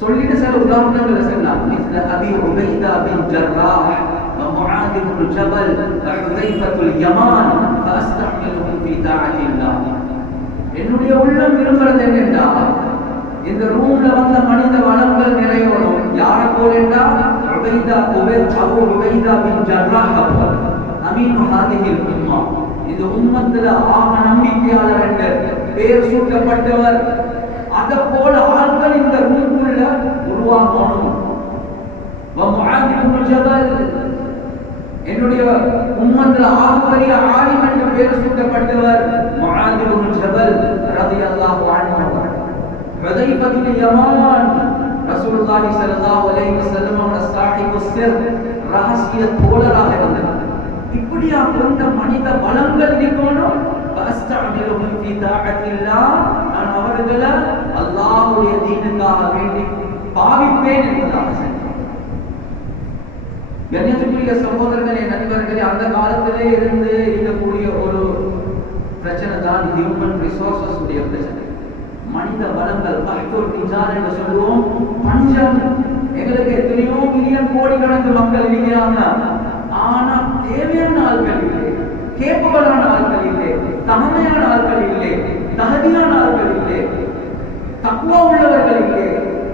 சொல்லிட்டு சில உதாரணங்களை சொன்னாங்க. مثل أبي عبيدة بن جراح ومعاذ بن جبل وحذيفة اليمان فأستعملهم في طاعة الله. என்னுடைய உள்ளம் விரும்புறது என்னென்றால் இந்த ரூம்ல வந்த மனித வளங்கள் நிறையணும். யாரை போல என்றால் அபூ உபைதா பின் ஜர்ராஹ் அமீனு ஹாதிஹில் உம்மா. இந்த உம்மத்துல ஆக நம்பிக்கையாளர் என்று பேர் சூட்டப்பட்டவர். அத போல ஆட்கள் இந்த ரூமுக்குள்ள உருவாகணும். முஆத் இப்னு ஜபல் என்னுடைய உம்மத்துல ஆகப்பெரிய ஆலிம் என்று பேர் சூட்டப்பட்டவர் முஆத் இப்னு ஜபல் ரலியல்லாஹு அன்ஹு. ஹுதைஃபத்துல் யமான் ரசூலுல்லாஹி ஸல்லல்லாஹு அலைஹி வஸல்லம் அவருடைய சாஹிபு சிர் ரஹஸ்ய தோழராக இருந்தார். இப்படியா கொண்ட மனித பலங்கள் இருக்கணும். ஃபஸ்தஅமிலுஹும் ஃபீ தாஅத்தில்லாஹ், நான் அவர்களை அல்லாஹ்வுடைய தீனுக்காக வேண்டி பாவிப்பேன் என்பதாக சொன்னார். கண்ணியத்துக்குரிய சகோதரர்களே, நண்பர்களே, அந்த காலத்திலே இருந்து இருக்கக்கூடிய ஒரு பிரச்சனை தான் ஹியூமன் ரிசோர்சஸ் உடைய பிரச்சனை. மனித வளங்கள் பஹ்துர் நிஜார் என்று சொல்லுவோம். பஞ்சம். எங்களுக்கு எத்தனையோ மில்லியன் கோடிக்கணக்கு மக்கள் இருக்கிறாங்க. ஆனா தேவையான ஆட்கள் இல்லை, கேப்பபலான ஆட்கள் இல்லை, தகமையான ஆட்கள் இல்லை, தகுதியான ஆட்கள் இல்லை, தக்வா உள்ளவர்கள் இல்லை.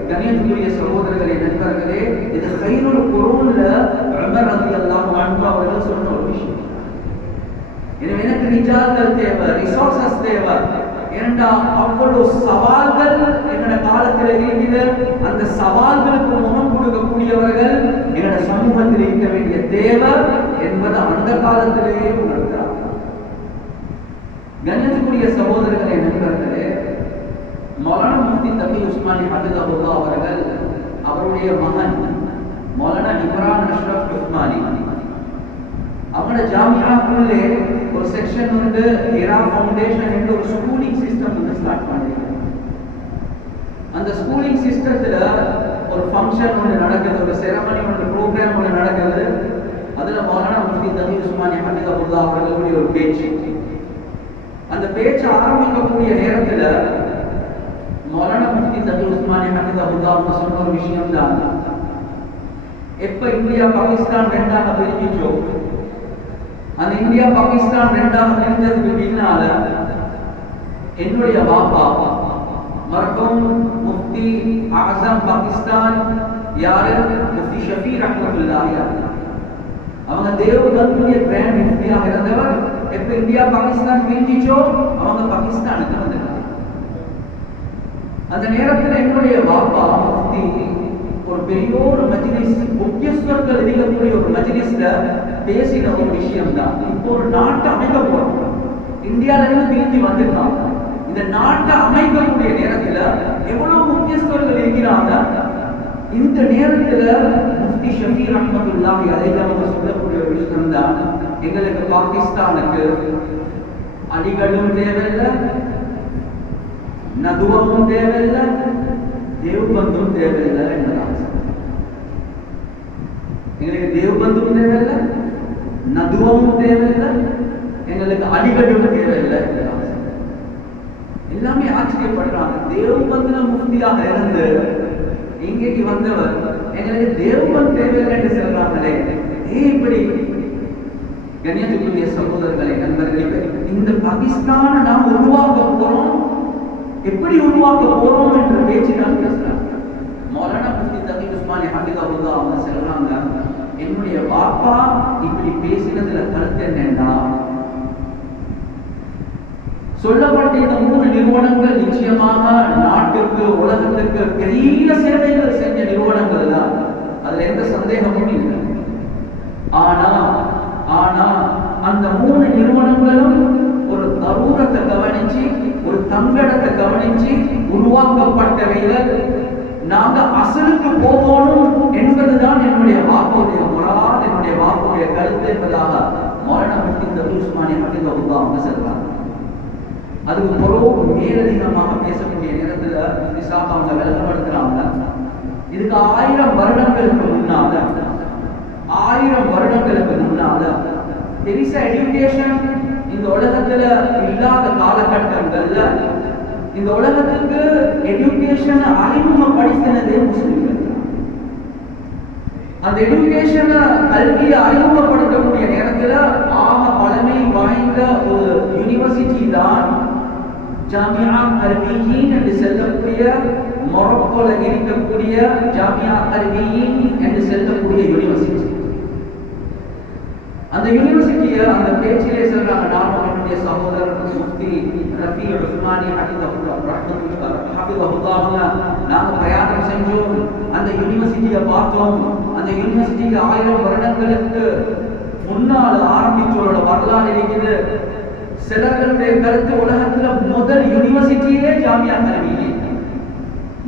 கண்ணியத்துக்குரிய சகோதரர்களே, நண்பர்களே, இது கைருல் குரூன்ல உமர் ரலியல்லாஹு அன்ஹு அவர்கள் சொன்ன ஒரு விஷயம். எனவே எனக்கு ரிஜால்கள் தேவை, ரிசோர்சஸ் தேவை. ஏனென்றா அவ்வளவு சவால்கள் எங்களோட காலத்தில் இருக்கிறது. அந்த சவால்களுக்கு முகம் கொடுக்கக்கூடியவர்கள் எங்களோட சமூகத்தில் இருக்க வேண்டிய தேவை என்பது அந்த காலத்திலேயே உணர்கிறார். கண்ணியத்துக்குரிய சகோதரர்களே, நண்பர்களே, மௌலானா முஃப்தி தகி உஸ்மானி ஹஃபிஸஹுல்லாஹ் அவர்கள் அவருடைய மகன் மௌலானா இம்ரான் அஷ்ரஃப் உஸ்மானி அவங்களோட ஜாமியாக்குள்ளே ஒரு செக்ஷன் வந்து இரா ஃபவுண்டேஷன் என்ற ஒரு ஸ்கூலிங் சிஸ்டம் வந்து ஸ்டார்ட் பண்ணிருக்காங்க. அந்த ஸ்கூலிங் சிஸ்டத்துல ஒரு ஃபங்க்ஷன் ஒன்று நடக்குது, ஒரு செரமனி ஒன்று, ப்ரோக்ராம் ஒன்று நடக்குது. அதுல மௌலானா முஃப்தி தகி உஸ்மானி ஹஃபிஸஹுல்லாஹ் அவர்களுடைய ஒரு பேச்சு. அந்த பேச்சு ஆரம்பிக்கக்கூடிய நேரத்துல மௌலானா முஃப்தி தகி உஸ்மானி ஹஃபிஸஹுல்லாஹ் சொன்ன ஒரு விஷயம் தான், எப்ப இந்தியா பாகிஸ்தான் ரெண்டாக பிரிஞ்சிச்சோ, அந்த இந்தியா பாகிஸ்தான் ரெண்டாக பிரிஞ்சதுக்கு பின்னால என்னுடைய பாப்பா மர்ஹூம் முஃப்தி ஆஸம் பாகிஸ்தான் யாரு முஃப்தி ஷஃபீ ரஹ்மத்துல்லாஹி அலைஹி, அவங்க தேவபந்துடைய கிராண்ட் முஃப்தியாக இருந்தவர். எப்ப இந்தியா பாகிஸ்தான் பிரிஞ்சிச்சோ அவங்க பாகிஸ்தானுக்கு வந்தாங்க. அந்த நேரத்தில் என்னுடைய பாப்பா முஃப்தி ஒரு பெரிய ஒரு மஜ்லிஸ், முக்கியஸ்தர்கள் இருக்கக்கூடிய ஒரு மஜ்லிஸ்ல பேசின ஒரு விஷயம் தான், இப்போ ஒரு நாட்டை அமைக்க போறோம், இந்தியால இருந்து பிரிஞ்சு வந்துட்டாங்க. இந்த நாட்டை அமைக்கக்கூடிய நேரத்துல எவ்வளவு முக்கியஸ்தர்கள் இருக்கிறாங்க. இந்த நேரத்துல முஃப்தி ஷஃபீ ரஹ்மத்துல்லாஹி அலைஹி அவங்க சொல்லக்கூடிய ஒரு விஷயம் தான், எங்களுக்கு பாகிஸ்தானுக்கு அலிகடும் தேவையில்லை, நதுவமும் தேவையில்லை, தேவபந்தும் தேவையில்லை என்பதாக. எங்களுக்கு தேவபந்தும் தேவையில்லை, நதுவமும் தேவையில்லை, எங்களுக்கு அடிகடும் தேவையில்லை. எல்லாமே ஆச்சரியப்படுறாங்க. தேவபந்துல முஃப்தியாக இருந்து இங்கேக்கு வந்தவர் எங்களுக்கு தேவபந்த் தேவையில்லை என்று சொல்றாங்களே, இப்படி. கண்ணியத்துக்குரிய சகோதரர்களை, நண்பர்களே, இந்த பாகிஸ்தானை நாம் உருவாக்க போறோம், எப்படி உருவாக்க போறோம் என்ற பேச்சு நான் பேசுறேன். மௌலானா முஃப்தி தகி உஸ்மானி ஹஃபிஸஹுல்லாஹ் அவங்க சொல்றாங்க, என்னுடைய பாப்பா இப்படி பேசினதுல கருத்து என்னன்னா, சொல்லப்பட்ட இந்த 3 நிறுவனங்கள் நிச்சயமாக நாட்டுக்கு உலகத்துக்கு பெரிய சேவைகள் செஞ்ச நிறுவனங்கள் தான், அதுல எந்த சந்தேகமும் இல்லை. ஆனா அந்த 3 நிறுவனங்களும் ஒரு தரூரத்தை கவனிச்சு, ஒரு தங்கடத்தை கவனிச்சு உருவாக்கப்பட்டவைகள். நாங்க அசலுக்கு போகணும் என்பதுதான் என்னுடைய வாக்குடைய முறாத், என்னுடைய வாக்குடைய கருத்து என்பதாக மௌலானா முஃப்தி தகி உஸ்மானி ஹஃபிஸஹுல்லாஹ் அவங்க சொல்றாங்க. அதுக்கு பொறவு மேலதிகமாக பேசக்கூடிய நேரத்துல இசாக் அவங்க விளக்கப்படுத்துறாங்க, இதுக்கு 1000 வருடங்களுக்கு முன்னால பெருசா எஜுகேஷன் இந்த உலகத்துல இல்லாத காலகட்டங்கள்ல இந்த உலகத்துக்கு எஜுகேஷனை அறிமுகப்படுத்தினதே முஸ்லிம்கள். அந்த எஜுகேஷனை கல்வியை அறிமுகப்படுத்தக்கூடிய நேரத்தில் ஆக பழமை வாய்ந்த ஒரு யூனிவர்சிட்டி தான் ஜாமியா கல்வியின் என்று சொல்லக்கூடிய மொரோக்கோல இருக்கக்கூடிய ஜாமியா கல்வியின் என்று சொல்லக்கூடிய யூனிவர்சிட்டி. அந்த யூனிவர்சிட்டியை அந்த பேச்சிலே சொல்றாங்க, நானும் என்னுடைய சகோதரர் முஃப்தி ரஃபி உஸ்மானி நாங்க பிரயாணம் செஞ்சோம், அந்த யூனிவர்சிட்டியை பார்த்தோம். அந்த யூனிவர்சிட்டிக்கு 1000 வருடங்களுக்கு முன்னால் ஆரம்பிச்சோட வரலாறு இருக்குது. சிலர்களுடைய கருத்து உலகத்துல முதல் யூனிவர்சிட்டியே ஜாமியா கல்வியே,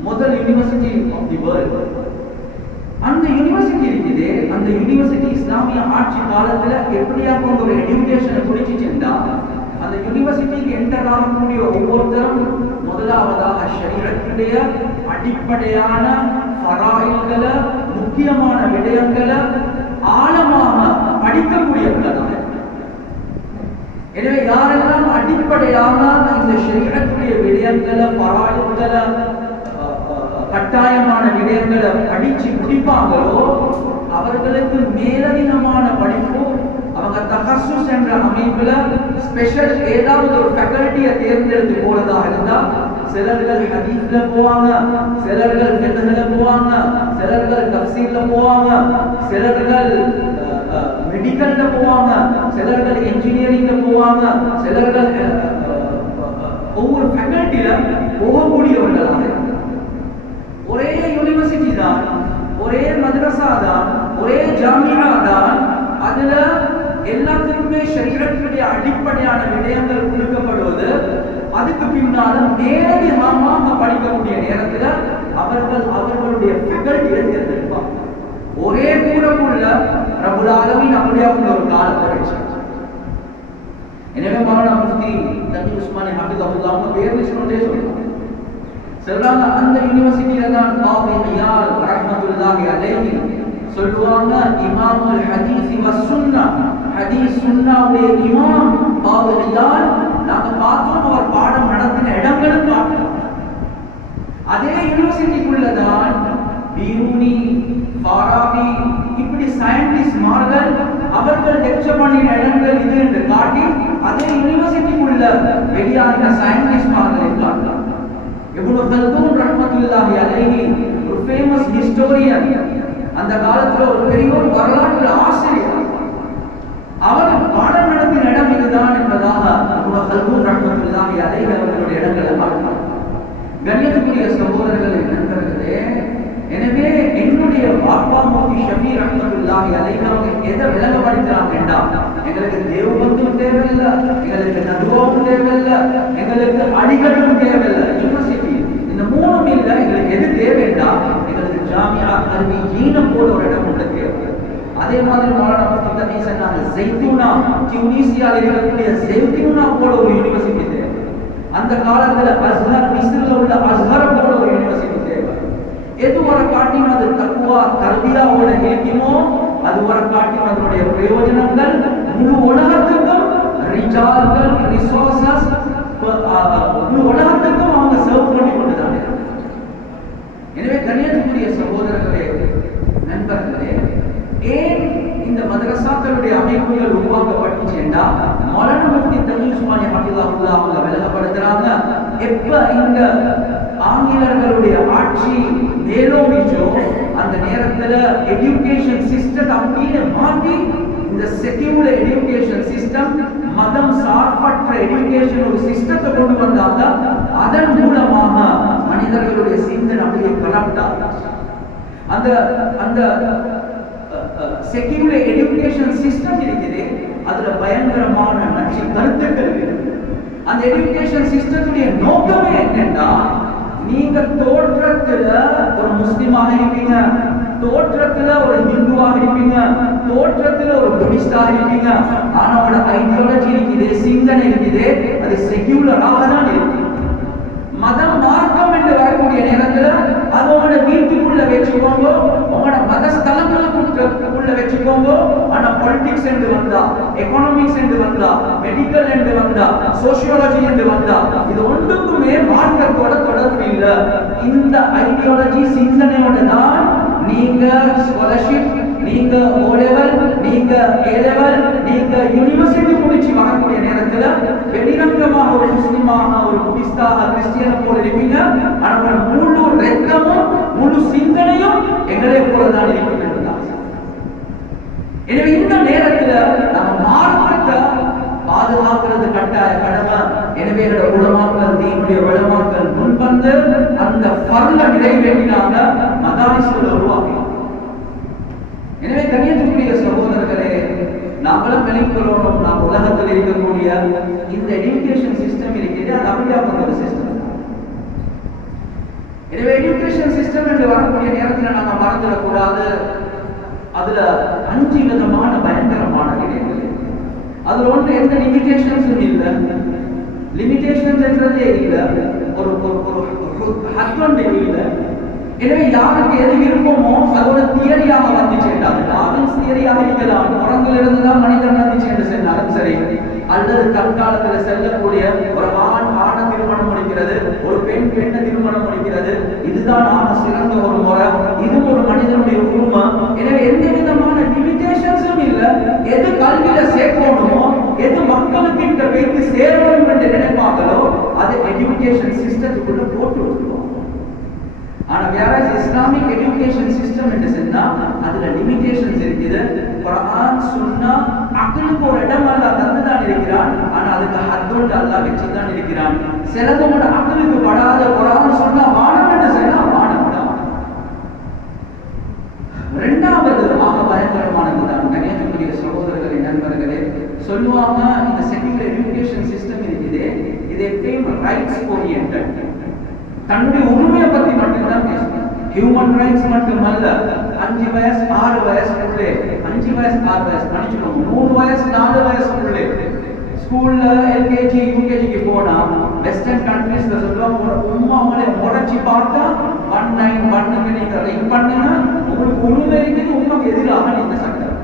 முதல் யூனிவர்சிட்டி ஆஃப் தி வேர்ல்ட். அந்த யூனிவர்சிட்டி இருக்குது. அந்த யூனிவர்சிட்டி இஸ்லாமிய ஆட்சி காலத்துல எப்படியா கொண்டு ஒரு எஜுகேஷனை குடிச்சுச்சுண்டா, அந்த யூனிவர்சிட்டிக்கு என்டர் ஆகக்கூடிய ஒவ்வொருத்தரும் முதலாவதாக ஷரீஅத்துடைய அடிப்படையான ஃபராயில்களை, முக்கியமான விடயங்களை ஆழமாக படிக்கக்கூடியவர்களாக. எனவே யாரெல்லாம் அடிப்படையாக இந்த ஷரீஅத்துடைய விடயங்களை, ஃபராயில்களை, கட்டாயமான விடயங்களை படிச்சு முடிப்பாங்களோ அவர்களுக்கு மேலதிகமான படிப்பு, அவங்க தகஸ்ஸுஸ் என்ற அமைப்புல ஸ்பெஷல் ஏதாவது ஒரு ஃபேக்கல்ட்டியை தேர்ந்தெடுத்து போறதா இருந்தா, சிலர்கள் ஹதீஸ்ல போவாங்க, சிலர்கள் ஃபிக்ஹ்ல போவாங்க, சிலர்கள் தஃப்சீர்ல போவாங்க, சிலர்கள் மெடிக்கல்ல போவாங்க, சிலர்கள் இன்ஜினியரிங்ல போவாங்க, சிலர்கள் ஒவ்வொரு ஃபேக்கல்ட்டில போகக்கூடியவர்களாக. ஒரே யூனிவர்சிட்டி தான், ஒரே மதரசா தான், ஒரே ஜாமியா தான். அதுல எல்லாத்துக்குமே ஷரீஅத்துடைய அடிப்படையான விடயங்கள் கொடுக்கப்படுவது. அதுக்கு பின்னால நேரடியாக படிக்கக்கூடிய நேரத்தில் அவர்கள் அவர்களுடைய ஃபேக்கல்ட்டியை தேர்ந்தெடுப்பாங்க. ஒரே கூடக்குள்ள ரப்புல் ஆலமீன் அப்படியே ஒரு காலத்தை வச்சு. எனவே மௌலானா முஃப்தி தகி உஸ்மானி ஹஃபிதஹுல்லாஹ் அவங்க பேர் வச்சுக்கொண்டே சொல்றாங்க. சொல்றாங்க அந்த யூனிவர்சிட்டியில தான் காதி இயால் ரஹ்மத்துல்லாஹி அலைஹி சொல்லுவாங்க, இமாமுல் ஹதீஸ் வஸ் சுன்னா, ஹதீஸ் சுன்னாவுடைய இமாம் காதி இயால். நாங்க பார்த்தோம், அவர் பாடம் நடத்தின இடங்களும் பார்த்தோம். அதே யூனிவர்சிட்டிக்குள்ளதான் பீரூனி, ஃபாராபி இப்படி சயின்டிஸ்ட்மார்கள் அவர்கள் லெக்சர் பண்ணின இடங்கள் இது என்று காட்டி அதே யூனிவர்சிட்டிக்குள்ள வெளியான சயின்டிஸ்ட்மார்களை காட்டலாம். இப்னு கல்தூன் ரஹ்மத்துல்லாஹி அலைஹி ஒரு ஃபேமஸ் ஹிஸ்டோரியன், அந்த காலத்துல ஒரு பெரிய வரலாற்று ஆசிரியர். அவர் பாடம் நடத்தின இடம் இதுதான் என்பதாக இப்னு கல்தூன் ரஹ்மத்துல்லாஹி அலைஹி அவர்களுடைய இடங்களை பார்க்கலாம். கண்ணியத்துக்குரிய சகோதரர்களே, நண்பர்களே, எனவே என்னுடைய பாப்பா முஃப்தி ஷஃபீ ரஹ்மத்துல்லாஹி அலைஹி அவங்க எதை விளங்கப்படுத்துறாங்கன்னா, எங்களுக்கு தேவபந்தும் தேவையில்லை, எங்களுக்கு நதுவாவும் தேவையில்லை, எங்களுக்கு அடிகளும் தேவையில்லை, யூனிவர்சிட்டி இந்த மூணும் இல்லை. எங்களுக்கு எது தேவைன்னா, எங்களுக்கு ஜாமியா கல்வி ஈனம் போல ஒரு இடம் உள்ள தேவை. அதே மாதிரி மௌலானா முஃப்தி தகி சொன்னாங்க, ஜெய்தூனா டியூனிசியாவில் இருக்கக்கூடிய ஜெய்தூனா போல ஒரு யூனிவர்சிட்டி தேவை. அந்த காலத்துல அஸ்ஹர், மிஸ்ர்ல உள்ள அஸ்ஹர் போல ஒரு யூனிவர்சிட்டி தேவை. எது வர காட்டியும் அது தக்குவா தர்பியாவோட இருக்குமோ, அது வர காட்டியும் அதனுடைய பிரயோஜனங்கள் முழு உலகத்துக்கும் ரிஜால்கள், ரிசோர்சஸ் முழு உலகத்துக்கும் அவங்க சர்வ் பண்ணி கொண்டுதான். எனவே கண்ணியத்துக்குரிய சகோதரர்களே, நண்பர்களே, ஏன் இந்த மதரசாக்களுடைய அமைப்புகள் உருவாக்கப்பட்டுச்சுன்னா, மௌலானா முஃப்தி தகி உஸ்மானி ஹஃபிதஹுல்லாஹ் அவங்க விளங்கப்படுத்துறாங்க, எப்ப இந்த ஆங்கிலர்களுடைய ஆட்சி மேலோங்கிச்சோ அந்த நேரத்துல எஜுகேஷன் சிஸ்டம் அப்படியே மாற்றி இந்த செக்யூலர் எஜுகேஷன் சிஸ்டம், மதம் சார்பற்ற எஜுகேஷன் ஒரு சிஸ்டத்தை கொண்டு வந்தாங்க. அதன் மூலமாக மனிதர்களுடைய சிந்தனை அப்படியே கரப்ட் ஆகும். அந்த அந்த செக்யூலர் எஜுகேஷன் சிஸ்டம் இருக்குது, அதுல பயங்கரமான நச்சு கருத்துக்கள் இருக்கு. அந்த எஜுகேஷன் சிஸ்டத்துடைய நோக்கமே என்னன்னா, நீங்க தோற்றத்துல ஒரு முஸ்லிமாக இருப்பீங்க, தோற்றத்துல ஒரு இந்துவாக இருப்பீங்க, தோற்றத்துல ஒரு புத்திஸ்டாக இருப்பீங்க, ஆனா அவனோட ஐடியாலஜி இருக்குது, சிந்தனை இருக்குது, அது செக்யூலராக தான் இருக்கு. மதம் மார்க்கம் என்று வரக்கூடிய நேரத்துல அது உங்களோட வீட்டுக்குள்ள வச்சுக்கோங்க, உங்களோட மத ஸ்தலங்களுக்குள்ள வச்சுக்கோங்க, ஆனா பொலிட்டிக்ஸ் மேத்தமெட்டிக்ஸ் என்று வந்தா, எகனாமிக்ஸ் என்று வந்தா, மெடிக்கல் என்று வந்தா, சோசியாலஜி என்று வந்தா, இது ஒன்றுக்குமே மார்க்கத்தோட தொடர்பு இல்லை. இந்த ஐடியாலஜி சிந்தனையோட தான் நீங்க ஸ்காலர்ஷிப், நீங்க ஓ லெவல், நீங்க ஏ லெவல், நீங்க யூனிவர்சிட்டி முடிச்சு வரக்கூடிய நேரத்துல வெளிரங்கமாக ஒரு முஸ்லிமாக, ஒரு புத்திஸ்டாக, கிறிஸ்டியனை போல இருப்பீங்க. ஆனால் முழு ரத்தமும் முழு சிந்தனையும் எங்களே போலதான் இருக்கும். எனவே இந்த நேரத்துல நம்ம மார்க்கத்தை பாதுகாக்கிறது கட்டாய கடமை. எனவே உலமாக்கள், தீனுடைய உலமாக்கள் முன்வந்து அந்த பர்ல நிறைவேற்றினாங்க, மதாரிஸ்களை உருவாக்கினாங்க. எனவே கண்ணியத்துக்குரிய சகோதரர்களே, நாங்களும் வெளிக்கொள்ளணும், நாம் உலகத்தில் இருக்கக்கூடிய இந்த எஜுகேஷன் சிஸ்டம் இருக்கிறது, அது அப்படியாப்பட்ட சிஸ்டம். எனவே எஜுகேஷன் சிஸ்டம் என்று வரக்கூடிய நேரத்தில் நாங்கள் மறந்துடக்கூடாது. அதுல 5 விதமான பயங்கரமான விடயங்கள். அதுல ஒன்று எந்த லிமிடேஷன்ஸும் இல்லை. லிமிடேஷன்ஸ் என்றதே இல்லை, ஒரு ஹஸ்பண்ட் இல்லை. எனவே யாருக்கு எது விருப்பமோ அது ஒரு தியரியாக வந்துச்சு என்றால், டார்வின்ஸ் தியரியாக இருக்கலாம், குரங்கிலிருந்து தான் மனிதன் வந்துச்சு என்று சொன்னாலும் சரி, அல்லது தற்காலத்தில் செல்லக்கூடிய ஒரு ஆணை திருமணம் முடிக்கிறது, ஒரு பெண்ணை திருமணம் முடிக்கிறது, இதுதான் ஆக சிறந்த ஒரு முறை, இது ஒரு மனிதனுடைய உரிமை. எனவே எந்த விதமான லிமிடேஷன்ஸும் இல்லை. எது கல்வியில சேர்க்கணுமோ, எது மக்களுக்கு வைத்து சேரணும் என்று நினைப்பாங்களோ அது எஜுகேஷன் சிஸ்டத்துக்குள்ள போட்டு விட்டுருவோம். ஆனா வேற இஸ்லாமிக் எஜுகேஷன் சிஸ்டம் என்று சொன்னா அதுல லிமிடேஷன்ஸ் இருக்குது. குர்ஆன் சுன்னா அக்லுக்கு ஒரு இடம் அல்லாஹ் தந்துதான் இருக்கிறான், ஆனா அதுக்கு ஹத்தோட அல்லாஹ் வச்சுதான் இருக்கிறான். சிலதோட அக்லுக்கு படாத குர்ஆன் சுன்னா வானம் என்று சொன்னா வானம் தான். இரண்டாவது ஆக பயங்கரமானதுதான் கண்ணியத்துக்குரிய சகோதரர்களே, நண்பர்களே, சொல்லுவாங்க இந்த செக்யூலர் எஜுகேஷன் சிஸ்டம் இருக்குது, இது எப்பயும் ரைட்ஸ் ஓரியன்டட், தன்னுடைய உரிமையை பத்தி மட்டும்தான் பேசும். ஹியூமன் ரைட்ஸ் மட்டுமல்ல. 5 வயசு 6 வயசுக்குள்ளே, 5 வயசு 6 வயசு மன்னிச்சுக்கோங்க, 3 வயசு 4 வயசுக்குள்ளே ஸ்கூல்ல எல்கேஜி யூகேஜிக்கு போனா வெஸ்டர்ன் கண்ட்ரீஸ்ல சொல்லுவாங்க, உம்மா அவங்களே முறைச்சி பார்த்தா 191 நீங்க ரைட் பண்ணுங்க, உங்களுக்கு உரிமை இருக்குது, உங்களுக்கு எதிராக நீங்க சட்டம்.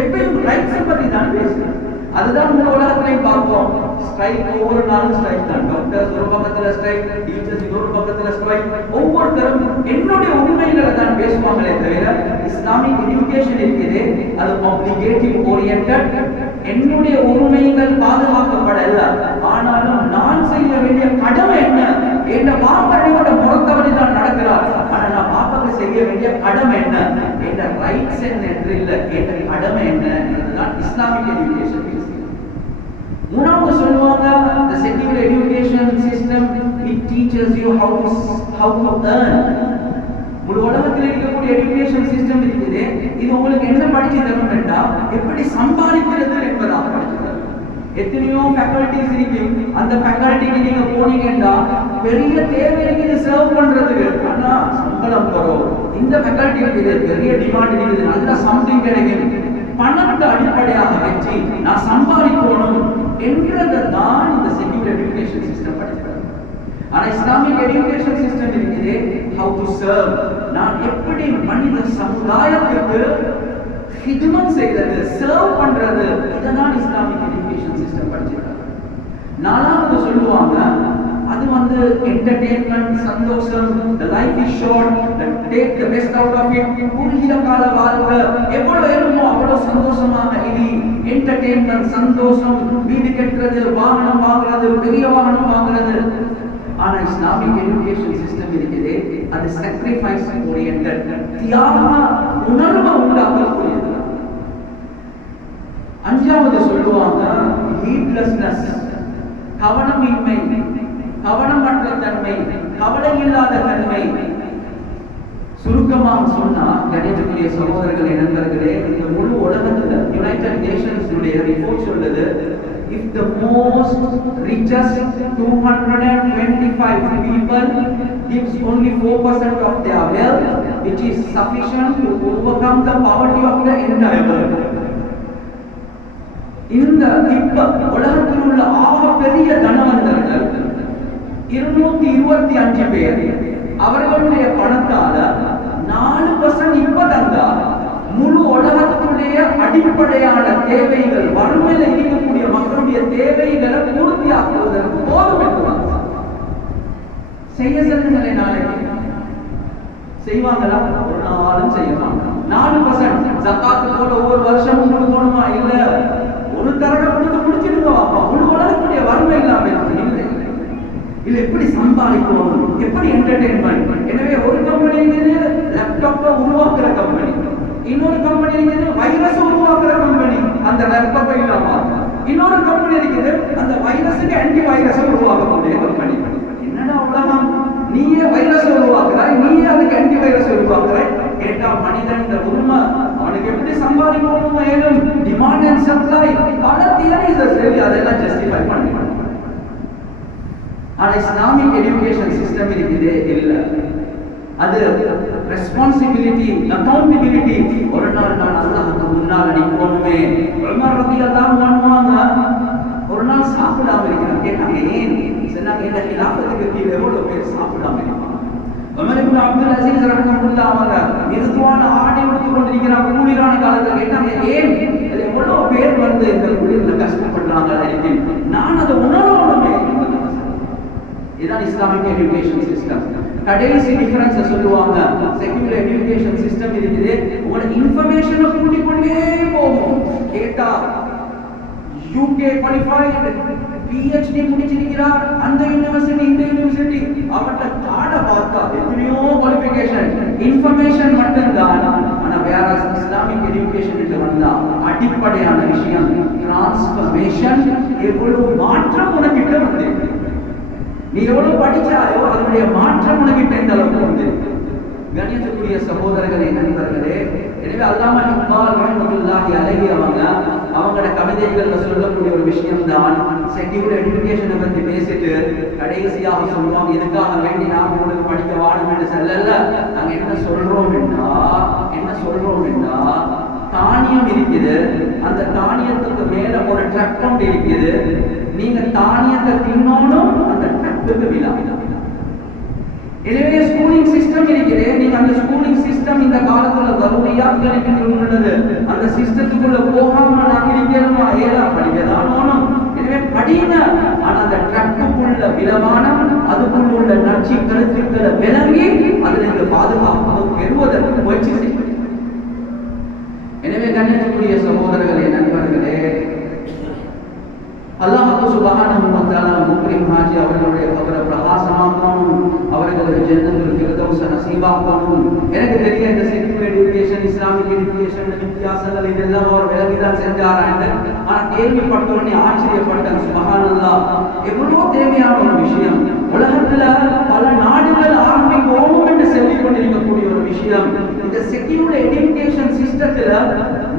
எப்பயும் ரைட்ஸ் பத்தி தான் பேசுறேன். அதுதான் இந்த உலகத்திலையும் பார்ப்போம். ஸ்ட்ரைக், ஒவ்வொரு நாளும் ஸ்ட்ரைக் தான். டாக்டர்ஸ் ஒரு பக்கத்துல ஸ்ட்ரைக், டீச்சர்ஸ் இன்னொரு பக்கத்துல ஸ்ட்ரைக். ஒவ்வொருத்தரும் என்னுடைய உரிமைகளை தான் பேசுவாங்களே தவிர இஸ்லாமிக் எஜுகேஷன் இருக்குது, அது அப்ளிகேட்டிவ் ஓரியன்டட். என்னுடைய உரிமைகள் பாதுகாக்கப்படல, ஆனாலும் நான் செய்ய வேண்டிய கடமை என்ன? என் பாப்பனையோட முறத்தவரை தான் நடக்கிறார், ஆனா நான் பாப்பாக்கு செய்ய வேண்டிய கடமை என்ன? என் ரைட்ஸ் என்ன என்று இல்லை, என் கடமை என்ன என்றுதான் இஸ்லாமிக் எஜுகேஷன். மூணாவது சொல்லுவாங்க, the secular education system it teaches you how to earn. முழு உலகத்தில் இருக்கக்கூடிய எஜுகேஷன் சிஸ்டம் இருக்குது, இது உங்களுக்கு என்ன படிச்சு தரும் என்றால் எப்படி சம்பாதிக்கிறது என்பதாக படிச்சு தரும். எத்தனையோ ஃபேக்கல்டிஸ் இருக்கு, அந்த ஃபேக்கல்டிக்கு நீங்க போனீங்கன்னா பெரிய தேவை இருக்குது சர்வ் பண்றதுக்கு, ஆனா சம்பளம் வரும். இந்த ஃபேக்கல்டி இருக்குது, பெரிய டிமாண்ட் இருக்குது, நல்ல சம்திங் கிடைக்கும், பணத்தை அடிப்படையாக வச்சு நான் சம்பாதிக்கணும் என்றதை தான் இந்த செக்யூலர் எஜுகேஷன் சிஸ்டம் படிக்கிறது. ஆனா இஸ்லாமிக் எஜுகேஷன் சிஸ்டம் இருக்குது, how to serve, நான் எப்படி மனித சமுதாயத்துக்கு ஹிதமத் செய்யறது, சர்வ் பண்றது, இதுதான் இஸ்லாமிக் எஜுகேஷன் சிஸ்டம் படிச்சிருக்காங்க. நாலாவது சொல்லுவாங்க, அது வந்து என்டர்டெயின்மெண்ட், சந்தோஷம், the life is short, take the best out of it. குறுகிய கால வாழ்க்கை, எவ்வளவு வேணுமோ அவ்வளவு சந்தோஷமாக இது. என்டர்டெயின்மெண்ட், சந்தோஷம், வீடு கட்டுறது, வாகனம் வாங்குறது, பெரிய வாகனம் வாங்குறது. ஆனா இஸ்லாமிக் எஜுகேஷன் சிஸ்டம் இருக்குது, அது sacrifice oriented, தியாக உணர்வை உண்டாக்கக்கூடியது. அஞ்சாவது சொல்லுவாங்க heedlessness, கவனமின்மை, கவனமற்ற தன்மை, கவலை இல்லாத தன்மை. சுருக்கமாக சொன்னா கணிதக்கூடிய சகோதரர்களே, நண்பர்களே, இந்த முழு உலகத்துல யுனைடெட் நேஷன்ஸ் உடைய ரிப்போர்ட் சொல்லுது, if the most richest 225 people gives only 4% of their wealth, which is sufficient to overcome the poverty of the entire world. இந்த இப்ப உலகத்தில் உள்ள ஆக பெரிய தனவந்தர்கள் 225 பேர் அவர்களுடைய பணத்தால 4% இப்ப தந்தா முழு உலகத்தினுடைய மக்களுடைய அடிப்படையான தேவைகள், வறுமையில் இருக்கக்கூடிய மக்களுடைய தேவைகளை பூர்த்தியாக்குவதற்கு போதும் என்று செய்ய செல்லுங்களே. நாளைக்கு செய்வாங்களா? ஒரு நாளும் செய்ய மாட்டாங்க. 4% ஜகாத்து போல ஒவ்வொரு வருஷமும் கொடுக்கணுமா? இல்ல, ஒரு தரக கொடுத்து முடிச்சிருங்க வாப்பா. உலகக்கூடிய வறுமை இல்லாம இல்லை. இல்ல எப்படி சம்பாதிக்கணும், எப்படி என்டர்டெயின்மெண்ட். எனவே ஒரு கம்பெனி லேப்டாப்பை உருவாக்குற கம்பெனி, இன்னொரு கம்பெனி இருக்குது வைரஸ் உருவாக்குற கம்பெனி, அந்த லேப்டாப்பை இல்லாம. இன்னொரு கம்பெனி இருக்குது அந்த வைரஸுக்கு ஆன்டி வைரஸை உருவாக்கக்கூடிய கம்பெனி. என்னடா உலகம், நீயே வைரஸ் உருவாக்குறாய், நீயே அதுக்கு ஆன்டி வைரஸ் உருவாக்குறாய். கேட்டா மனிதன் உரிமை அவனுக்கு எப்படி சம்பாதிக்கணும் மேலும் டிமாண்ட் அண்ட் சப்ளை பல தியரிஸ் சொல்லி அதெல்லாம் ஜஸ்டிஃபை பண்ணிடுவாங்க. ஆனா இஸ்லாமிக் எஜுகேஷன் சிஸ்டம் இருக்குது இல்ல, அது ரெஸ்பான்சிபிலிட்டி, அக்கௌண்டபிலிட்டி. ஒரு நாள் நான் அல்லாஹ்வுக்கு முன்னால் நிற்போமே. உமர் ரலியல்லாஹு அன்ஹு ஒரு நாள் சாப்பிடாம இருக்கிறாங்க. கேட்டாங்க ஏன்? சொன்னாங்க இந்த கிலாஃபத்துக்கு கீழே எவ்வளவு பேர் சாப்பிடாம இருப்பாங்க. உமர் இப்னு அப்துல் அசீஸ் ரஹ்மத்துல்லாஹி அவங்க மிருதுவான ஆடை உடுத்தி கொண்டிருக்கிறாங்க. குளிரான காலத்துல கேட்டாங்க ஏன்? அது எவ்வளவு பேர் வந்து இந்த குளிர்ல கஷ்டப்படுறாங்க. நான் அதை உணரணுமே. இதுதான் இஸ்லாமிக் எஜுகேஷன் சிஸ்டம். கடைசி டிஃபரன்ஸ் சொல்லுவாங்க, செக்யூலர் எஜுகேஷன் சிஸ்டம் இருக்குது உங்களோட இன்ஃபர்மேஷனை கூட்டிக் கொண்டே போகும். கேட்டா யூகே குவாலிஃபைடு PhD முடிச்சிருக்கிறார், அந்த யூனிவர்சிட்டி இந்த யூனிவர்சிட்டி, அவட்ட கார்டை பார்த்தா எத்தனையோ குவாலிஃபிகேஷன், இன்ஃபர்மேஷன் மட்டும்தான். ஆனா வேற இஸ்லாமிக் எஜுகேஷன் வந்தா அடிப்படையான விஷயம் டிரான்ஸ்ஃபர்மேஷன். எவ்வளவு மாற்றம் உனக்கிட்ட வந்து, நீ எவ்வளவு படிச்சாயோ அதனுடைய மாற்றம் உனக்கிட்ட இந்த அளவுக்கு வந்து. கணியத்துக்குரிய சகோதரர்களே, நண்பர்களே, எனவே அல்லாமா இக்பால் ரஹ்மத்துல்லாஹி அலைஹி அவங்களோட கவிதைகள்ல சொல்லக்கூடிய ஒரு விஷயம் தான் செக்யூலர் எஜுகேஷனை பத்தி பேசிட்டு கடைசியாக சொல்லுவாங்க, இதுக்காக வேண்டி நாம உங்களுக்கு படிக்க வாடும் என்று சொல்லல. நாங்க என்ன சொல்றோம் என்றா தானியம் இருக்குது, அந்த தானியத்துக்கு மேல ஒரு ட்ரக் இருக்குது. நீங்க தானியத்தை தின்னோனும் அந்த ட்ரக்குக்கு விழா. எனவே ஸ்கூலிங் சிஸ்டம் இருக்குது. நீங்க அந்த ஸ்கூலிங் சிஸ்டம் இந்த காலத்துல தருவியாக்கள் உள்ளது. அந்த சிஸ்டத்துக்குள்ள போகாம நாங்க இருக்கணுமா? ஏழா படிக்கதான் ஓணும். எனவே படிங்க. ஆனா அந்த ட்ரக்குக்குள்ள விலவானம், அதுக்குள்ள உள்ள நச்சு கருத்துக்களை விளங்கி அதுல இந்த பாதுகாப்பு பெறுவதற்கு முயற்சி செய்யும். எனவே கண்ணியத்துக்குரிய சகோதரர்களே, நண்பர்களே, அல்லாஹ் சுப்ஹானஹு வ தஆலா முக்ரிம் ஹாஜி அவர்களுடைய கபரை பிரகாசமாக்கணும், அவர்களுக்கு ஜன்னத்துல் ஃபிர்தௌஸ் நசீபாக்கணும். எனக்கு தெரிய இந்த செக்யூலர் எஜுகேஷன், இஸ்லாமிக் எஜுகேஷன் வித்தியாசங்கள் இதெல்லாம் அவர் விலகிதான் செஞ்சாராங்க. ஆனா கேள்விப்பட்ட உடனே ஆச்சரியப்பட்டேன். சுப்ஹானல்லாஹ், எவ்வளவு தேவையான ஒரு விஷயம். உலகத்துல பல நாடுகள் ஆரம்பிக்கணும் என்று சொல்லிக் கொண்டிருக்கக்கூடிய ஒரு விஷயம். இந்த செக்யூலர் எஜுகேஷன் சிஸ்டத்துல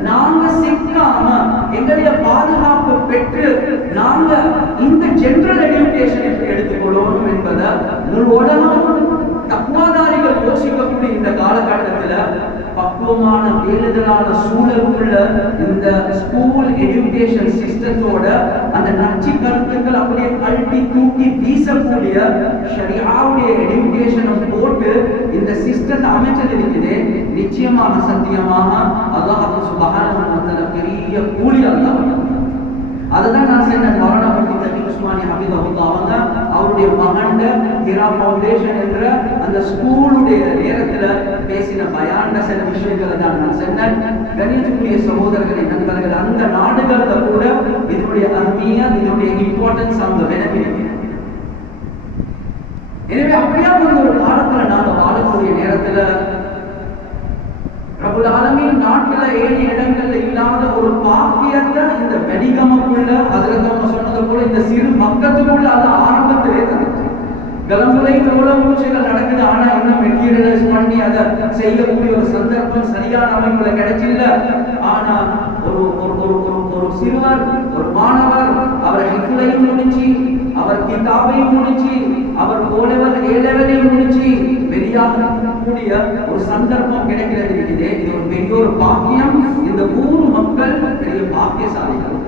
நாங்க சிக்காம எங்களுடைய பாதுகாப்பு பெற்று நாங்க இந்த ஜெனரல் எஜுகேஷன் எப்படி எடுத்துக்கொள்ளணும் என்பதை முழு உலகம் தக்குவாதாரிகள் யோசிக்கக்கூடிய இந்த காலகட்டத்துல பக்குவமான பேருதலான சூழலுக்குள்ள இந்த ஸ்கூல் எஜுகேஷன் சிஸ்டத்தோட அந்த நச்சு கருத்துக்கள் அப்படியே கழட்டி தூக்கி வீசக்கூடிய ஷரியாவுடைய எஜுகேஷனை போட்டு இந்த சிஸ்டத்தை அமைச்சது இருக்குது. நிச்சயமாக சத்தியமாக அல்லாஹ் சுப்ஹானஹு வ தஆலா பெரிய கூலி அல்லாஹ். அதுதான் நான் சொன்னேன், மௌலானா முஃப்தி தகி உஸ்மானி ஹஃபிதஹுல்லாஹ் அவங்க அவருடைய மகன்ட ஹிரா ஃபவுண்டேஷன் என்ற அந்த ஸ்கூலுடைய நேரத்துல பேசின பயான்ல சில விஷயங்களை தான் நான் சொன்னேன். கணியத்துக்குரிய சகோதரர்களை, நண்பர்கள், அந்த நாடுகள்ல கூட இதனுடைய அருமையா, இதனுடைய இம்பார்ட்டன்ஸ் அவங்க விளங்கியிருக்கிறாங்க. எனவே அப்படியா ஒரு காலத்துல நாங்க வாழக்கூடிய நேரத்துல ரப்புல் ஆலமீன் நாட்டுல 7 இடங்கள்ல இல்லாத ஒரு பாக்கியத்தை இந்த வெடிகமக்குள்ள ஹஜ்ரத் அவங்க சொன்னது போல இந்த சிறு மக்கத்துக்குள்ள அது ஆரம்பத்திலே தந்துச்சு. கலமுறை எவ்வளவு விஷயங்கள் நடக்குது. ஆனா இன்னும் மெட்டீரியலைஸ் பண்ணி அதை செய்யக்கூடிய ஒரு சந்தர்ப்பம் சரியான அமைப்புல கிடைச்சில்ல. ஆனா ஒரு சிறுவர், ஒரு மாணவர், அவர் ஹிஃப்லையும் முடிச்சு, அவர் கிதாபையும் முடிச்சு, அவர் ஓலெவல் ஏலெவலையும் முடிச்சு வெளியாக கூடிய ஒரு சந்தர்ப்பம் கிடைக்கிறது இருக்குது. இது ஒரு பெரிய ஒரு பாக்கியம். இந்த ஊர் மக்கள் பெரிய பாக்கியசாலிகள்.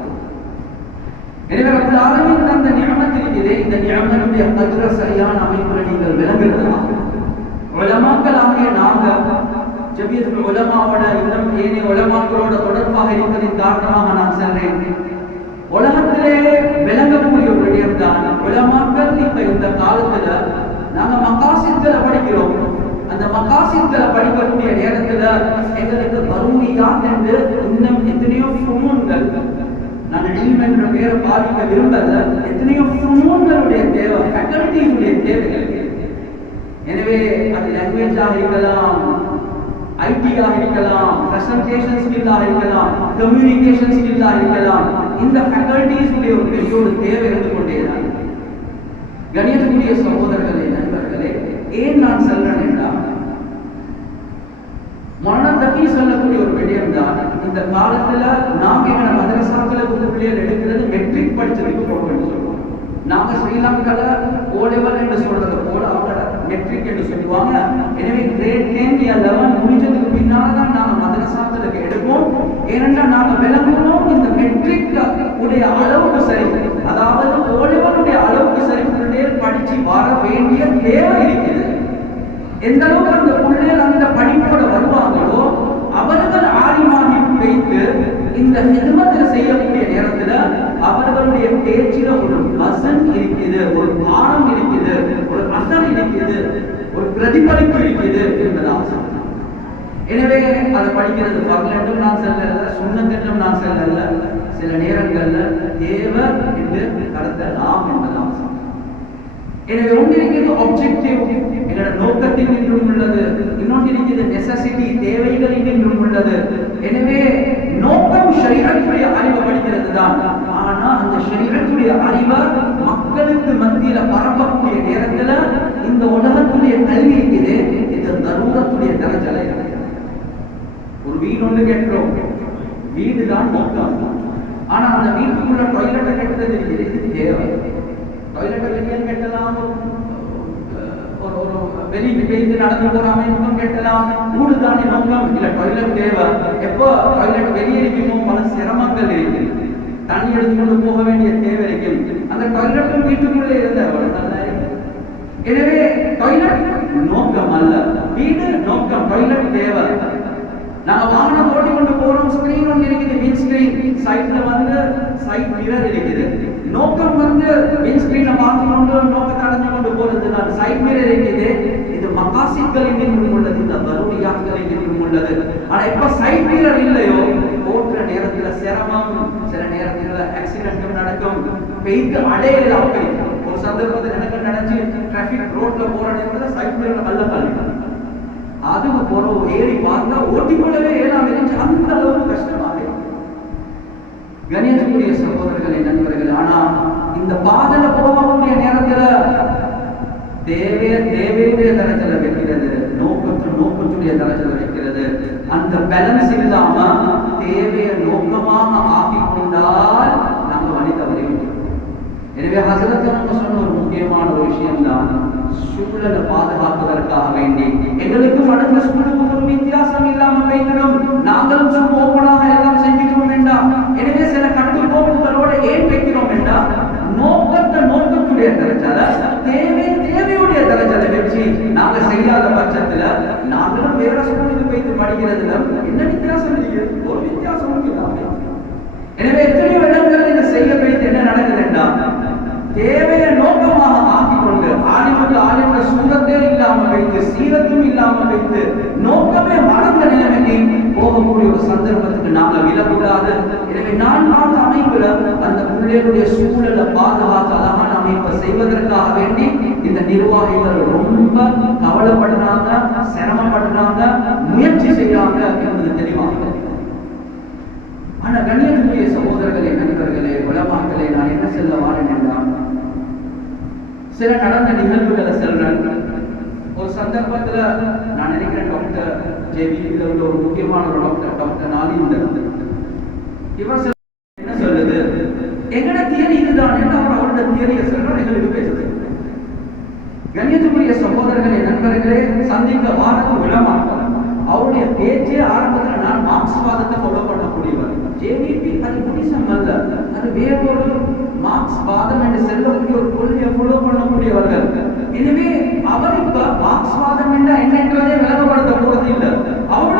எனவே ரப்பல் ஆலமீன் தந்த நிஅமத் இருக்குது. இந்த நிஅமத்துடைய கத்ர சரியான அமைப்புல நீங்கள் விளங்குறதா? உலமாக்கள் ஆகிய நாங்க ஜமியத்துல் உலமாவோட இன்னும் ஏனைய உலமாக்களோட தொடர்பாக இருப்பதின் காரணமாக நான் சொல்றேன். உலகத்திலே விளங்கக்கூடிய ஒரு விடயம் தான் உலமாக்கள். இப்ப இந்த காலத்துல நாங்க மகாசித்களை படிக்கிறோம். அந்த மகாசித்களை படிக்கக்கூடிய நேரத்துல எங்களுக்கு பருமியான் என்று இன்னும் எத்தனையோ ஃபுனூன்கள், நான் இல்ம் என்ற பேரை பாதிக்க விரும்பல, எத்தனையோ ஃபுனூன்களுடைய தேவை, ஃபேக்கல்டிகளுடைய தேவைகள். எனவே அது லாங்குவேஜாக இருக்கலாம், ஐடியாக இருக்கலாம், பிரசன்டேஷன் ஸ்கில்லாக இருக்கலாம், கம்யூனிகேஷன் ஸ்கில்லாக இருக்கலாம். இந்த ஃபேக்கல்டிஸ் உடைய ஒரு பெரிய ஒரு தேவை இருந்து கொண்டே தான். கணியத்துக்குரிய சகோதரர்களே, நண்பர்களே, ஏன் நான் சொல்றேன் என்றால் மரணத்தப்பி சொல்லக்கூடிய ஒரு விடயம் தான். இந்த காலத்துல நாங்க எங்க மதரசாக்களுக்கு பிள்ளைகள் எடுக்கிறது மெட்ரிக் படிச்சதுக்கு போகணும்னு சொல்லுவோம். நாங்க ஸ்ரீலங்கால ஓலெவல் என்று சொல்றது போல அவங்க மெட்ரிக் என்று சொல்லுவாங்க. எனவே கிரேட் 10 11 முடிஞ்சதுக்கு பின்னால்தான் நாங்க மதரசாக்களுக்கு எடுப்போம். ஏனென்றால் நாங்க விளங்குறோம் இந்த மெட்ரிக் உடைய அளவுக்கு சரி, அதாவது ஓலெவலுடைய அளவுக்கு சரி பிள்ளைகள் படிச்சு வர வேண்டிய தேவை இருக்குது. எந்த அளவுக்கு அந்த பிள்ளைகள் அந்த படிப்போட வருவாங்களோ அவர்கள் ஆலிமாகி வைத்து இந்த ஹிதமத்தில் செய்யக்கூடிய நேரத்துல அவர்களுடைய பேச்சில ஒரு வசன் இருக்குது, ஒரு பாடம் இருக்குது, ஒரு அசல் இருக்குது, ஒரு பிரதிபலிப்பு இருக்குது என்பதாக. எனவே அதை படிக்கிறது பரலென்றும் நான் சொல்லல, சுண்ணத்தென்றும் நான் சொல்லல, சில நேரங்கள்ல தேவை என்று கடத்தலாம் என்பதாக. எனவே ஒன்று இருக்கிறது ஆப்ஜெக்டிவ், எங்களோட நோக்கத்தில் நின்றும் உள்ளது. இன்னொன்று இருக்கிறது நெசசிட்டி, தேவைகளில் நின்றும் உள்ளது. எனவே நோக்கம் ஷரீஅத்துடைய அறிவை படிக்கிறது தான். ஆனா அந்த ஷரீஅத்துடைய அறிவை மக்களுக்கு மத்தியில பரப்பக்கூடிய நேரத்துல இந்த உலகத்துடைய கல்வி இருக்குது, இது தரூரத்துடைய தரஜலை. ஒரு வீடு ஒன்று கேட்கிறோம், வீடு தான் நோக்கம். ஆனா அந்த வீட்டுக்குள்ள டாய்லெட்டை கட்டுறது இருக்குது, இது தேவை. டாய்லெட்டை வெளியே கட்டலாம், ஒரு வெளியே பெய்து நடந்து போறாம கட்டலாம், வீடு தானே நோக்கம். இல்ல டாய்லெட் தேவை. எப்போ டாய்லெட் வெளியே இருக்கணும், பல சிரமங்கள் இருக்கு, தண்ணி எடுத்துக்கொண்டு போக வேண்டிய தேவை இருக்கு. அந்த டாய்லெட்டும் வீட்டுக்குள்ளே இருந்த. எனவே டாய்லெட் நோக்கம் அல்ல, வீடு நோக்கம், டாய்லெட் தேவை. நாங்க வாகனம் ஓட்டி கொண்டு போறோம், ஸ்கிரீன் ஒன்று இருக்குது, விண்ட் ஸ்கிரீன், சைட்ல வந்து சைட் மிரர் இருக்குது. நோக்கம் வந்து விண்ட் ஸ்கிரீனை பார்த்து கொண்டு நோக்கத்தை அடைஞ்சு கொண்டு போறது தான். சைட் மிரர் இருக்குது, இது மகாசித்களின் நின்றும் உள்ளது, இந்த தருணியாக்களின் நின்றும் உள்ளது. ஆனா இப்ப சைட் மிரர் இல்லையோ ஓட்டுற நேரத்துல சிரமம், சில நேரத்துல ஆக்சிடென்ட்டும் நடக்கும், பெய்து அடையல. அப்படி ஒரு சந்தர்ப்பத்தில் எனக்கு நடந்து டிராபிக் ரோட்ல போற நேரத்துல சைட் மிரர் நல்ல கல்வி அதுக்கு போற ஏறி பார்த்தா ஓட்டிக்கொள்ளவே ஏலாம் இருந்துச்சு, அந்த அளவுக்கு கஷ்டமாக. கணியத்துக்குரிய சகோதரர்களே, நண்பர்கள், ஆனா இந்த பாதையில போகக்கூடிய நேரத்துல தேவையுடைய தரத்துல வைக்கிறது, நோக்கத்துடைய தரத்துல வைக்கிறது. அந்த பேலன்ஸ் இல்லாம தேவையை நோக்கமாக ஆக்கிக் கொண்டால் நம்ம வழி தவறிவிட்டோம். எனவே ஹசரத் நம்ம சொன்ன ஒரு முக்கியமான ஒரு விஷயம் தான், சூழலை பாதுகாப்பதற்காக வேண்டி எங்களுக்கு மடங்கு சூழலுக்கு ஒரு வித்தியாசம் இல்லாம வைக்கிறோம். நாங்களும் சும்மா ஓப்பனாக எல்லாம் செஞ்சுக்கிறோம் வேண்டாம். எனவே சில கட்டுக்கோப்புகளோட ஏன் வைக்கிறோம் வேண்டாம், நோக்கத்துடைய தரச்சால தேவையுடைய தரச்சாலை வச்சு நாங்க செய்யாத பட்சத்துல நாங்களும் வேற சூழலுக்கு வைத்து படிக்கிறதுல என்ன வித்தியாசம் இருக்கு? ஒரு வித்தியாசம் இருக்கு. எனவே எத்தனையோ இடங்கள் இதை செய்ய வைத்து என்ன நடக்குதுன்னா, தேவையை நோக்கமாக ஆக்கிக் கொண்டு ஆலிமுக்கு சூரத்தே இல்லாம வைத்து, சீரத்தும் இல்லாம வைத்து, நோக்கமே மறந்த நிலைமைக்கு போகக்கூடிய ஒரு சந்தர்ப்பத்துக்கு நாங்க விழக்கூடாது. எனவே நான் அமைப்புல அந்த பிள்ளைகளுடைய சூழலை பாதுகாத்து அழகான அமைப்பை செய்வதற்காக வேண்டி இந்த நிர்வாகிகள் ரொம்ப கவலைப்படுறாங்க, சிரமப்படுறாங்க, முயற்சி செய்யறாங்க என்பது தெளிவாக. ஆனா கண்ணியத்துக்குரிய சகோதரர்களே, நண்பர்களே, உலமாக்களே, நான் என்ன சொல்ல வாரேன் என்றால், சில நடந்த நிகழ்வுகளை சொல்றேன். ஒரு சந்தர்ப்பத்துல நான் நினைக்கிறேன் டாக்டர் ஜேவில உள்ள ஒரு முக்கியமான ஒரு டாக்டர் நாலிந்தர், இவர் என்ன சொல்லுது, எங்கட தியரி இதுதான் என்று அவரோட தியரியை சொல்றார், எங்களுக்கு பேசுது. கண்ணியத்துக்குரிய சகோதரர்களே, நண்பர்களே, சந்திக்க வாரது உலமாக்கள் அவருடைய பேச்சே ஆரம்பத்தில் நான் மார்க்ஸ்வாதத்தை ஃபாலோ பண்ணக்கூடியவர். ஜேவிபி அது புனிசம் அல்ல, அது வேறொரு மார்க்ஸ்வாதம் என்று செல்லக்கூடிய ஒரு கொள்கையை ஃபாலோ பண்ணக்கூடியவர்கள். எனவே அவர் இப்ப மார்க்ஸ்வாதம் என்ற என்னன்றதே விளங்கப்படுத்த போறது இல்லை. அவருடைய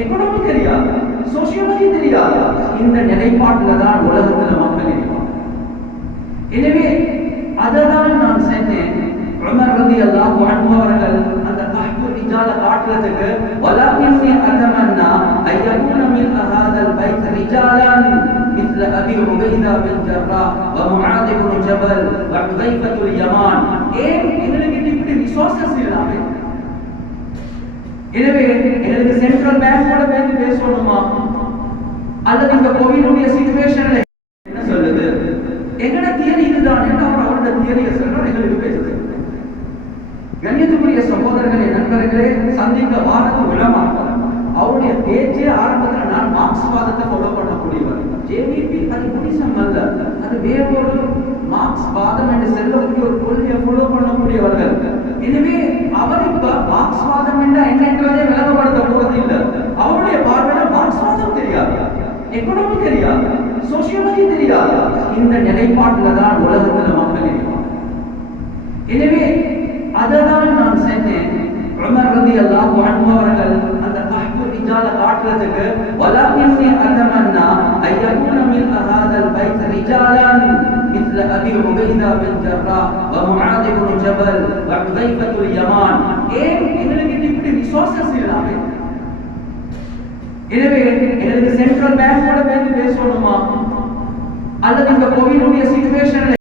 எக்கனாமி தெரியாது, சோசியாலஜி தெரியாது. இந்த நிலைப்பாட்டில் தான் உலகத்தில் மக்கள் இருப்பாங்க. எனவே அததான் நான் சொன்னேன், உமர் ரலியல்லாஹு அன்ஹு அவர்கள் அந்த தஹ்து ரிஜால காட்டுறதுக்கு வலகின்னி அதமன்னா ஐயகுன மின் ஹாதல் பைத் ரிஜாலன் مثل ابي عبيده بن جراح ومعاذ بن جبل وحذيفه اليمان. ஏன் எங்களுக்கு இப்படி ரிசோர்சஸ் இல்லாம? எனவே எங்களுக்கு சென்ட்ரல் பேங்கோட பேசி பேசணுமா? அல்லது இந்த கோவிடுடைய சிச்சுவேஷன்ல என்ன சொல்லுது? எங்கட தியரி இதுதான் என்று அவரோட தியரியை சொல்றார், எங்களுக்கு பேசுது. கண்ணியத்துக்குரிய சகோதரர்களே, நண்பர்களே, சந்திக்க வாரது உலமா அவருடைய பேச்சே ஆரம்பத்தில் நான் மார்க்ஸ்வாதத்தை ஃபாலோ பண்ணக்கூடியவர். ஜேவிபி அது புனிசம் அல்ல, அது வேறொரு மார்க்ஸ் வாதம் என்று செல்லக்கூடிய ஒரு கொள்கையை ஃபாலோ பண்ணக்கூடியவர்கள். எனவே அவர் இப்ப மார்க்ஸ்வாதம் என்னன்றதே விளங்கப்படுத்த போறது இல்லை. அவருடைய பார்வையில மார்க்ஸ்வாதம் தெரியாது, எக்கனாமி தெரியாது, சோசியாலஜி தெரியாது. இந்த நிலைப்பாட்டில் தான் உலகத்தில் மக்கள் இருப்பாங்க. எனவே அததான் நான் சொன்னேன், உமர் ரலியல்லாஹு அன்ஹு அவர்கள் அந்த தஹ்து ரிஜால காட்டுறதுக்கு வலகின்னி அதமன்னா ஐயகுன மின் ஹாதல் பைத் ரிஜாலன் مثل ابي عبيده بن جراح ومعاذ بن جبل وحذيفه اليمان. ஏன் எங்களுக்கு இப்படி ரிசோர்சஸ் இல்லாம? எனவே எங்களுக்கு சென்ட்ரல் பேங்கோட பேசி பேசணுமா? அல்லது இந்த கோவிடுடைய சிச்சுவேஷன்ல